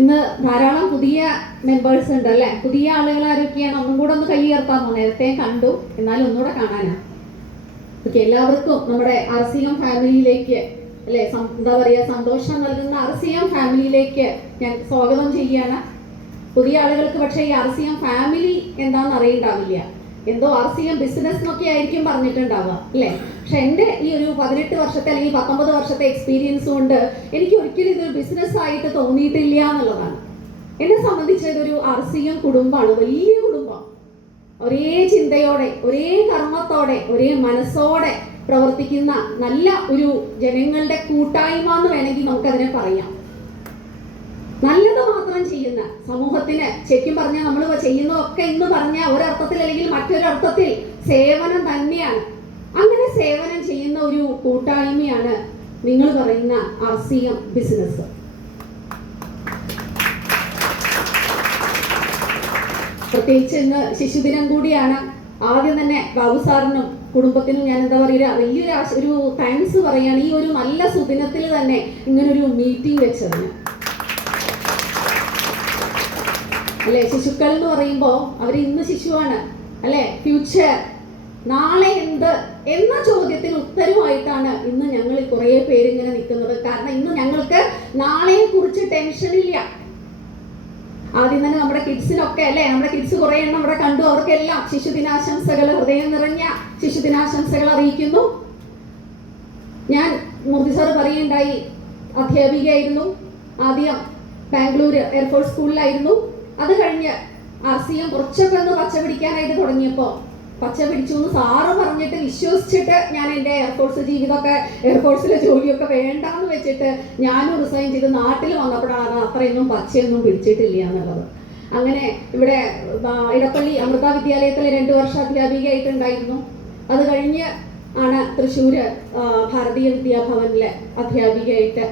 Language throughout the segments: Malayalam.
ഇന്ന് ധാരാളം പുതിയ മെമ്പേഴ്സ് ഉണ്ട് അല്ലേ? പുതിയ ആളുകൾ ആരൊക്കെയാണ്? ഒന്നും കൂടെ ഒന്ന് കൈ ഉയർത്താമോ? നേരത്തെ കണ്ടു, എന്നാലും ഒന്നുകൂടെ കാണാനാ. ഓക്കെ, എല്ലാവർക്കും നമ്മുടെ RCM ഫാമിലിയിലേക്ക് അല്ലെ, എന്താ പറയുക, സന്തോഷം നൽകുന്ന RCM ഫാമിലിയിലേക്ക് ഞാൻ സ്വാഗതം ചെയ്യുകയാണ്. പുതിയ ആളുകൾക്ക് പക്ഷേ ഈ RCM ഫാമിലി എന്താണെന്ന് അറിയണ്ടാവില്ല. എന്തോ RCM ബിസിനസ് എന്നൊക്കെ ആയിരിക്കും പറഞ്ഞിട്ടുണ്ടാവുക അല്ലേ? പക്ഷെ എൻ്റെ ഈ ഒരു 18 വർഷത്തെ അല്ലെങ്കിൽ 19 വർഷത്തെ എക്സ്പീരിയൻസ് കൊണ്ട് എനിക്ക് ഒരിക്കലും ഇതൊരു ബിസിനസ് ആയിട്ട് തോന്നിയിട്ടില്ല എന്നുള്ളതാണ്. എന്നെ സംബന്ധിച്ച് ഇതൊരു RCM കുടുംബമാണ്, വലിയ കുടുംബം. ഒരേ ചിന്തയോടെ, ഒരേ കർമ്മത്തോടെ, ഒരേ മനസ്സോടെ പ്രവർത്തിക്കുന്ന നല്ല ഒരു ജനങ്ങളുടെ കൂട്ടായ്മ എന്ന് വേണമെങ്കിൽ നമുക്കതിനെ പറയാം. നല്ലത് മാത്രം ചെയ്യുന്ന സമൂഹത്തിന്, ശരിക്കും പറഞ്ഞാൽ നമ്മൾ ചെയ്യുന്നതൊക്കെ ഇന്ന് പറഞ്ഞ ഒരർത്ഥത്തിൽ അല്ലെങ്കിൽ മറ്റൊരർത്ഥത്തിൽ സേവനം തന്നെയാണ്. അങ്ങനെ സേവനം ചെയ്യുന്ന ഒരു കൂട്ടായ്മയാണ് നിങ്ങൾ പറയുന്ന RCM ബിസിനസ്. പ്രത്യേകിച്ച് ഇന്ന് ശിശുദിനം കൂടിയാണ്. ആദ്യം തന്നെ ബാബു സാറിനും കുടുംബത്തിനും ഞാൻ എന്താ പറയുക, വലിയൊരു താങ്ക്സ് പറയാണ് ഈ ഒരു നല്ല സുദിനത്തിൽ തന്നെ ഇങ്ങനൊരു മീറ്റിംഗ് വെച്ചതിന് അല്ലെ. ശിശുക്കൾ എന്ന് പറയുമ്പോൾ അവർ ഇന്ന് ശിശുവാണ് അല്ലെ, ഫ്യൂച്ചർ, നാളെ എന്ത് എന്ന ചോദ്യത്തിന് ഉത്തരവായിട്ടാണ് ഇന്ന് ഞങ്ങൾ കുറേ പേര് ഇങ്ങനെ നിൽക്കുന്നത്. കാരണം ഇന്ന് ഞങ്ങൾക്ക് നാളെയെ കുറിച്ച് ടെൻഷനില്ല. ആദ്യം തന്നെ നമ്മുടെ കിഡ്സിനൊക്കെ അല്ലെ, നമ്മുടെ കിഡ്സ് കുറേ എണ്ണം ഇവിടെ കണ്ടു, അവർക്കെല്ലാം ശിശുദിനാശംസകൾ, ഹൃദയം നിറഞ്ഞ ശിശുദിനാശംസകൾ അറിയിക്കുന്നു. ഞാൻ മൂർത്തി സാറ് പറയുണ്ടായി, അധ്യാപികയായിരുന്നു. ആദ്യം ബാംഗ്ലൂർ എയർഫോഴ്സ് സ്കൂളിലായിരുന്നു. അത് കഴിഞ്ഞ് RCM കുറച്ചൊക്കെ ഒന്ന് പച്ച പിടിക്കാനായിട്ട് തുടങ്ങിയപ്പോൾ, പച്ച പിടിച്ചു എന്ന് സാറ് പറഞ്ഞിട്ട് വിശ്വസിച്ചിട്ട് ഞാൻ എൻ്റെ എയർഫോഴ്സ് ജീവിതമൊക്കെ, എയർഫോഴ്സിലെ ജോലിയൊക്കെ വേണ്ടാന്ന് വെച്ചിട്ട് ഞാനും റിസൈൻ ചെയ്ത് നാട്ടിൽ വന്നപ്പോഴാണ് അത്രയൊന്നും പച്ചയൊന്നും പിടിച്ചിട്ടില്ല എന്നുള്ളത്. അങ്ങനെ ഇവിടെ ഇടപ്പള്ളി അമൃത വിദ്യാലയത്തിൽ 2 വർഷം അധ്യാപികയായിട്ടുണ്ടായിരുന്നു. അത് കഴിഞ്ഞ് ആണ് തൃശ്ശൂർ ഭാരതീയ വിദ്യാഭവനിലെ അധ്യാപികയായിട്ട്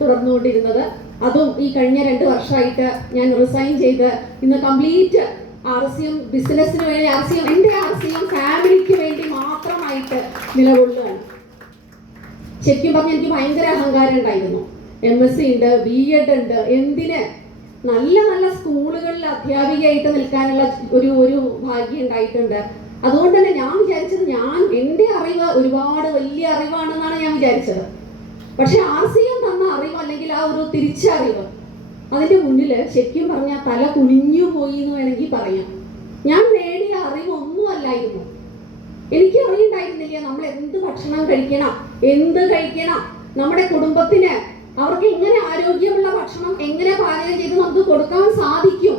തുടർന്നുകൊണ്ടിരുന്നത്. അതും ഈ കഴിഞ്ഞ 2 വർഷമായിട്ട് ഞാൻ റിസൈൻ ചെയ്ത് ഇന്ന് കംപ്ലീറ്റ് RCM ബിസിനസ്സിന് വേണ്ടി, എൻ്റെ RCM ഫാമിലിക്ക് വേണ്ടി മാത്രമായിട്ട് നിലകൊള്ളുകയാണ്. ശരിക്കും പറഞ്ഞാൽ എനിക്ക് ഭയങ്കര അഹങ്കാരം ഉണ്ടായിരുന്നു. MSc ഉണ്ട്, B.Ed ഉണ്ട്, എന്തിന് നല്ല നല്ല സ്കൂളുകളിൽ അധ്യാപികയായിട്ട് നിൽക്കാനുള്ള ഒരു ഭാഗ്യം ഉണ്ടായിട്ടുണ്ട്. അതുകൊണ്ട് തന്നെ ഞാൻ വിചാരിച്ചത് എൻ്റെ അറിവ് ഒരുപാട് വലിയ അറിവാണെന്നാണ് ഞാൻ വിചാരിച്ചത്. പക്ഷെ RCM തന്ന അറിവ് അല്ലെങ്കിൽ ആ ഒരു തിരിച്ചറിവ്, അതിൻ്റെ മുന്നിൽ ശരിക്കും പറഞ്ഞാൽ തല കുനിഞ്ഞു പോയി എന്ന് വേണമെങ്കിൽ പറയാം. ഞാൻ നേടിയ അറിവൊന്നും അല്ലായിരുന്നു. എനിക്ക് അറിയുണ്ടായിരുന്നില്ല നമ്മൾ എന്ത് ഭക്ഷണം കഴിക്കണം, എന്ത് കഴിക്കണം, നമ്മുടെ കുടുംബത്തിന് അവർക്ക് എങ്ങനെ ആരോഗ്യമുള്ള ഭക്ഷണം എങ്ങനെ പാചകം ചെയ്ത് നമുക്ക് കൊടുക്കാൻ സാധിക്കും.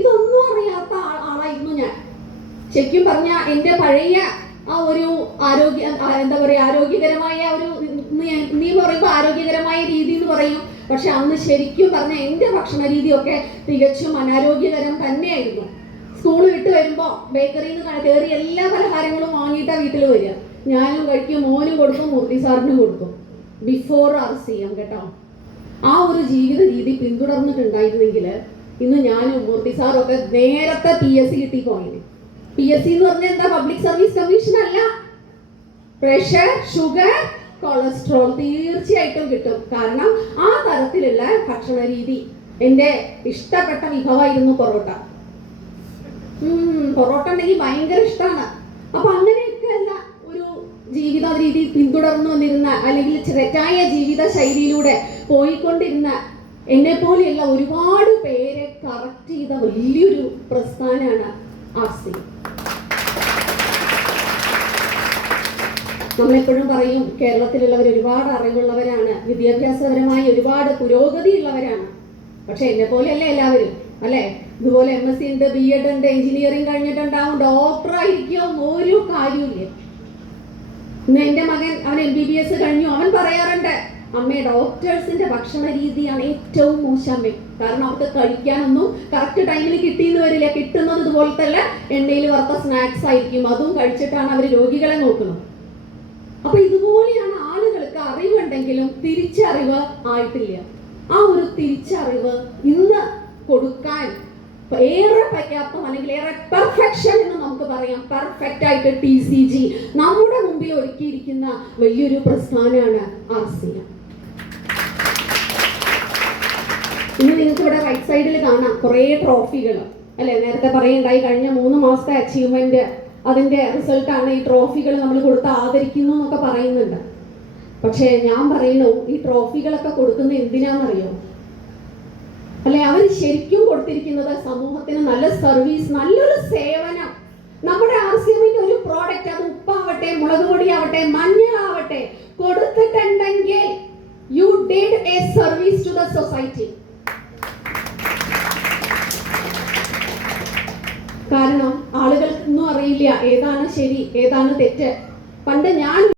ഇതൊന്നും അറിയാത്ത ആളായിരുന്നു ഞാൻ. ശരിക്കും പറഞ്ഞാൽ എൻ്റെ പഴയ ആ ഒരു എന്താ പറയുക, ആരോഗ്യകരമായ ഒരു, നീ പറയുമ്പോൾ ആരോഗ്യകരമായ രീതി എന്ന് പറയും, പക്ഷെ അന്ന് ശരിക്കും പറഞ്ഞാൽ എൻ്റെ ഭക്ഷണ രീതിയൊക്കെ തികച്ചും അനാരോഗ്യകരം തന്നെയായിരുന്നു. സ്കൂൾ വിട്ട് വരുമ്പോൾ ബേക്കറിയിൽ നിന്ന് കയറി എല്ലാ പലഹാരങ്ങളും വാങ്ങിയിട്ടാണ് വീട്ടിൽ വരിക. ഞാനും കഴിക്കും, മോനും കൊടുക്കും, മൂർത്തി സാറിനും കൊടുക്കും. ബിഫോർ RCM കേട്ടോ. ആ ഒരു ജീവിത രീതി പിന്തുടർന്നിട്ടുണ്ടായിരുന്നെങ്കിൽ ഇന്ന് ഞാനും മൂർത്തി സാറും ഒക്കെ നേരത്തെ PSC കിട്ടി പോയത്. PSC എന്ന് പറഞ്ഞാൽ എന്താ? പബ്ലിക് സർവീസ് കമ്മീഷൻ അല്ല. പ്രഷർ, ഷുഗർ, കൊളസ്ട്രോൾ തീർച്ചയായിട്ടും കിട്ടും. കാരണം ആ തരത്തിലുള്ള ഭക്ഷണ രീതി. എൻ്റെ ഇഷ്ടപ്പെട്ട വിഭവമായിരുന്നു പൊറോട്ട. പൊറോട്ട ഉണ്ടെങ്കിൽ ഭയങ്കര ഇഷ്ടമാണ്. അപ്പൊ അങ്ങനെയൊക്കെയല്ല ഒരു ജീവിത രീതി പിന്തുടർന്നു വന്നിരുന്ന, അല്ലെങ്കിൽ തെറ്റായ ജീവിത ശൈലിയിലൂടെ പോയിക്കൊണ്ടിരുന്ന എന്നെ പോലെയുള്ള ഒരുപാട് പേരെ കറക്റ്റ് ചെയ്ത വലിയൊരു പ്രസ്ഥാനമാണ് RCM. നമ്മളെപ്പോഴും പറയും കേരളത്തിലുള്ളവർ ഒരുപാട് അറിവുള്ളവരാണ്, വിദ്യാഭ്യാസപരമായി ഒരുപാട് പുരോഗതി ഉള്ളവരാണ്. പക്ഷെ എന്നെ പോലെയല്ല എല്ലാവരും അല്ലെ. ഇതുപോലെ MSc ഉണ്ട്, B.Ed ഉണ്ട്, എഞ്ചിനീയറിംഗ് കഴിഞ്ഞിട്ടുണ്ടാവും, ഡോക്ടർ ആയിരിക്കും, ഒരു കാര്യമില്ല. ഇന്ന് എൻ്റെ മകൻ, അവൻ MBBS കഴിഞ്ഞു, അവൻ പറയാറുണ്ട്, അമ്മേ ഡോക്ടേഴ്സിന്റെ ഭക്ഷണ രീതിയാണ് ഏറ്റവും മോശം. കാരണം അവർക്ക് കഴിക്കാനൊന്നും കറക്റ്റ് ടൈമിൽ കിട്ടിയെന്ന് വരില്ല. കിട്ടുന്നത് ഇതുപോലത്തെ എണ്ണയിൽ വറുത്ത സ്നാക്സ് ആയിരിക്കും, അതും കഴിച്ചിട്ടാണ് അവർ രോഗികളെ നോക്കുന്നത്. അപ്പൊ ഇതുപോലെയാണ് ആളുകൾക്ക് അറിവുണ്ടെങ്കിലും തിരിച്ചറിവ് ആയിട്ടില്ല. ആ ഒരു തിരിച്ചറിവ് ഇന്ന് കൊടുക്കാൻ ഏറെ പര്യാപ്തം, അല്ലെങ്കിൽ ഏറെ പെർഫെക്ഷൻ എന്ന് നമുക്ക് പറയാം, പെർഫെക്റ്റ് ആയിട്ട് TCG നമ്മുടെ മുമ്പിൽ ഒരുക്കിയിരിക്കുന്ന വലിയൊരു പ്രസ്ഥാനമാണ് RCM. ഇന്ന് നിങ്ങൾക്ക് ഇവിടെ റൈറ്റ് സൈഡിൽ കാണാം കുറേ ട്രോഫികൾ അല്ലേ. നേരത്തെ പറയുണ്ടായി കഴിഞ്ഞ 3 മാസത്തെ അച്ചീവ്മെന്റ്, അതിന്റെ റിസൾട്ടാണ് ഈ ട്രോഫികൾ നമ്മൾ കൊടുത്ത് ആദരിക്കുന്നു എന്നൊക്കെ പറയുന്നുണ്ട്. പക്ഷേ ഞാൻ പറയുന്നു, ഈ ട്രോഫികളൊക്കെ കൊടുക്കുന്നത് എന്തിനാണെന്നറിയോ? അല്ലെ, അവർ ശരിക്കും കൊടുത്തിരിക്കുന്നത് സമൂഹത്തിന് നല്ല സർവീസ്, നല്ലൊരു സേവനം. നമ്മുടെ RCMന്റെ ഒരു പ്രോഡക്റ്റ്, അത് ഉപ്പാവട്ടെ, മുളക് പൊടിയാവട്ടെ, മഞ്ഞളാവട്ടെ, കൊടുത്തിട്ടുണ്ടെങ്കിൽ you did a service to the society. കാരണം ആളുകൾക്കൊന്നും അറിയില്ല ഏതാണ് ശരി ഏതാണ് തെറ്റ്. പണ്ട് ഞാൻ